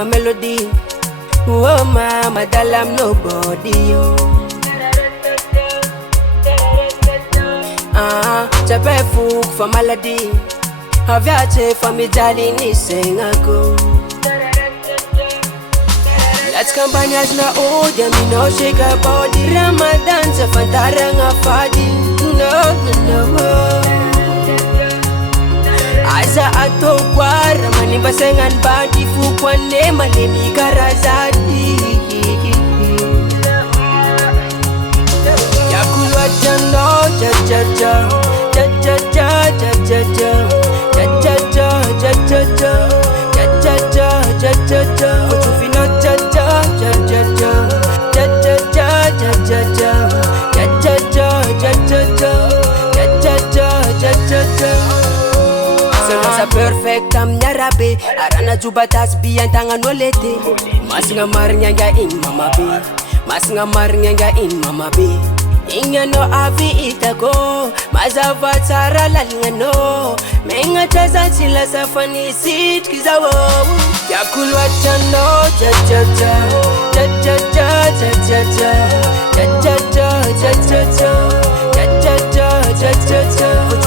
mama Mélodie. Oh mama, dalam nobody. Chape fuk for malady. Haviache for me jali ni sengako. Let's campagnas na odia, me no shake her body. Ramadan sa fantara nga fadi. No, no, no. Asa ato kwa ramani basengan badi. Fukwan ne malemi karazadi. Yakulwa jano, ja ja ja. Ja ja ja, ja ja ja. Ja ja ja, ja ja ja. Ja ja ja, ja ja ja. Ochufino ja ja, ja ja ja. Ja ja ja, ja ja ja. Ja ja ja, ja ja ja. Ja ja ja, ja ja ja. Sa perfect am nyarabe. Arana juba tasbi antanga nolete. Mas ngamar nyanga in mama be. Mas ngamar nyanga in mama be. Inya no avi itako. Mazava tsara lalinga no. Menga chaza chila safani sit kizawo. Yakulwa chano ja ja ja. Ja ja ja, ja ja ja. Ja ja ja, ja ja ja. Ja ja ja, ja ja ja.